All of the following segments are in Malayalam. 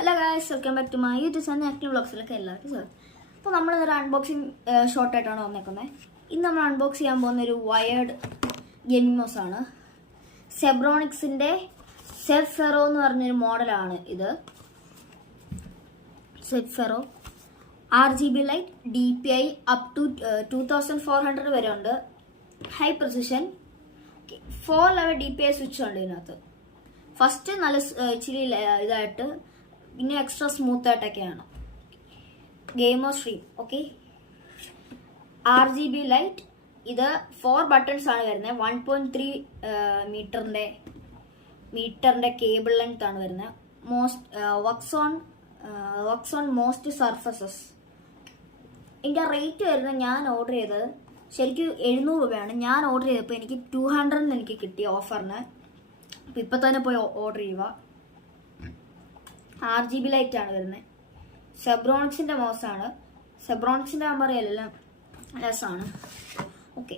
Hello guys, welcome back to my YouTube channel active വ്ളോഗ്സിലേക്ക് എല്ലാവർക്കും സ്വാഗതം. അപ്പോൾ നമ്മളിതൊരു അൺബോക്സിങ് ഷോർട്ടായിട്ടാണ് വന്നേക്കുന്നത്. ഇന്ന് നമ്മൾ അൺബോക്സ് ചെയ്യാൻ പോകുന്ന ഒരു വയേർഡ് ഗെയിമിംഗ് മൗസാണ്. സെബ്രോണിക്സിൻ്റെ സെബ്ഫെറോ എന്ന് പറഞ്ഞൊരു മോഡലാണ് ഇത്. സെബ്ഫെറോ RGB light DPI up to 2400 വരെ ഉണ്ട്. High precision 4 level DPI switch ഉണ്ട് ഇതിനകത്ത്. ഫസ്റ്റ് നല്ല ഇച്ചിരി ഇതായിട്ട് പിന്നെ എക്സ്ട്രാ സ്മൂത്ത് ആയിട്ടൊക്കെയാണ്. Gamer stream okay. RGB light ഇത് 4 ബട്ടൺസ് ആണ് വരുന്നത്. 1.3 മീറ്ററിന്റെ കേബിൾ ലെങ്ത് ആണ് വരുന്നത്. Works on most surfaces. ഇതിന്റെ റേറ്റ് വരുന്നത് ഞാൻ ഓർഡർ ചെയ്തത് ശരിക്കും 700 രൂപയാണ്. ഞാൻ ഓർഡർ ചെയ്തപ്പോൾ എനിക്ക് 200 എനിക്ക് കിട്ടിയ ഓഫറിന്. അപ്പോൾ ഇപ്പം തന്നെ പോയി ഓർഡർ ചെയ്യുക. RGB ലൈറ്റ് ആണ് വരുന്നത്. സെബ്രോണിക്സിൻ്റെ മൗസാണ്. സെബ്രോണിക്സിൻ്റെ നമ്പർ എല്ലാം രസമാണ്. ഓക്കെ,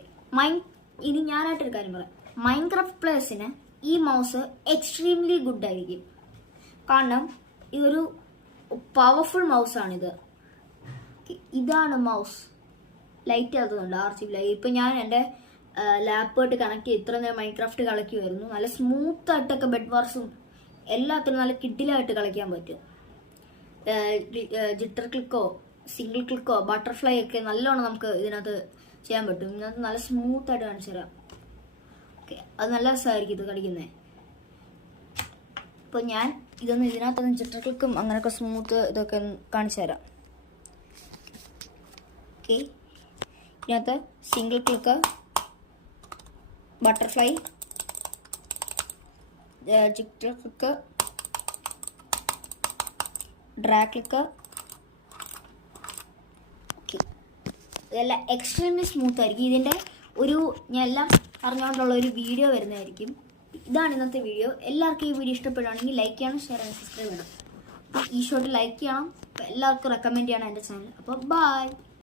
ഇനി ഞാനായിട്ടൊരു കാര്യം പറയാം. മൈൻക്രാഫ്റ്റ് പ്ലേയേഴ്സിന് ഈ മൗസ് എക്സ്ട്രീംലി ഗുഡ് ആയിരിക്കും. കാരണം ഇതൊരു പവർഫുൾ മൗസാണിത്. ഇതാണ് മൗസ്. ലൈറ്റ് അതുകൊണ്ട് RGB ലൈറ്റ്. ഇപ്പം ഞാൻ എൻ്റെ ലാപ്പായിട്ട് കണക്ട് ചെയ്ത് ഇത്ര നേരം മൈൻക്രാഫ്റ്റ് കളിക്കുമായിരുന്നു. നല്ല സ്മൂത്തായിട്ടൊക്കെ ബെഡ് വാർസും എല്ലാത്തിനും നല്ല കിഡിലായിട്ട് കളിക്കാൻ പറ്റും. ജിറ്റർ ക്ലിക്കോ സിംഗിൾ ക്ലിക്കോ ബട്ടർഫ്ലൈ ഒക്കെ നല്ലോണം നമുക്ക് ഇതിനകത്ത് ചെയ്യാൻ പറ്റും. ഇതിനകത്ത് നല്ല സ്മൂത്തായിട്ട് കാണിച്ചു തരാം. ഓക്കെ, അത് നല്ല രസമായിരിക്കും ഇത് കളിക്കുന്നത്. ഇപ്പോൾ ഞാൻ ഇതിനകത്തൊന്നും ജിറ്റർ ക്ലിക്കും അങ്ങനെയൊക്കെ സ്മൂത്ത് ഇതൊക്കെ കാണിച്ചു തരാം. ഓക്കെ, ഇതിനകത്ത് single click, butterfly, jitter click, drag click. Okay, ഇതെല്ലാം എക്സ്ട്രീംലി സ്മൂത്ത് ആയിരിക്കും. ഇതിൻ്റെ ഞാൻ എല്ലാം അറിഞ്ഞുകൊണ്ടുള്ള ഒരു വീഡിയോ വരുന്നതായിരിക്കും. ഇതാണ് ഇന്നത്തെ വീഡിയോ. എല്ലാവർക്കും ഈ വീഡിയോ ഇഷ്ടപ്പെടുകയാണെങ്കിൽ ലൈക്ക് ചെയ്യണം, ഷെയർ ചെയ്യണം, സബ്സ്ക്രൈബ് ചെയ്യണം. ഈ ഷോട്ട് ലൈക്ക് ചെയ്യണം. അപ്പോൾ എല്ലാവർക്കും റെക്കമെൻഡ് ചെയ്യണം എൻ്റെ ചാനൽ. അപ്പോൾ ബൈ.